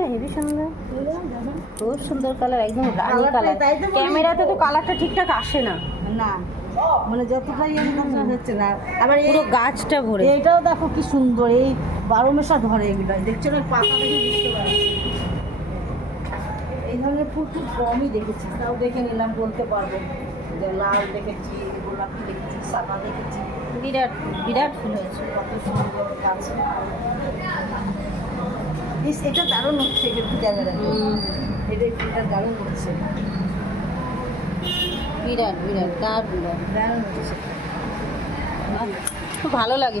Heavy সুন্দর, খুব সুন্দর কালার, একদম রানী কালার। ক্যামেরাতে তো কালারটা ঠিকঠাক আসে না, না মানে যতটা ইয়ে হচ্ছে না। আবার পুরো গাছটা ভরে। এইটাও দেখো কি সুন্দর, এই 12 মেশা ধরে এগুলো, দেখছো না পাতা দেখে বুঝতে পারছি। এই ধরনের ফুল খুব কমই দেখেছি, তাও দেখে নিলাম, বলতে পারবো যে লাল দেখেছি, গোলাপি দেখেছি, সাদা দেখেছি। বিরাট বিরাট ফুল হয়েছে। কত সুন্দর গাছ। এটা দারুণ হচ্ছে কিন্তু ক্যামেরা, এটা ফুলটা দারুণ হচ্ছে, বিরাট বিরাট দারুণ দারুণ হচ্ছে। খুব ভালো লাগে।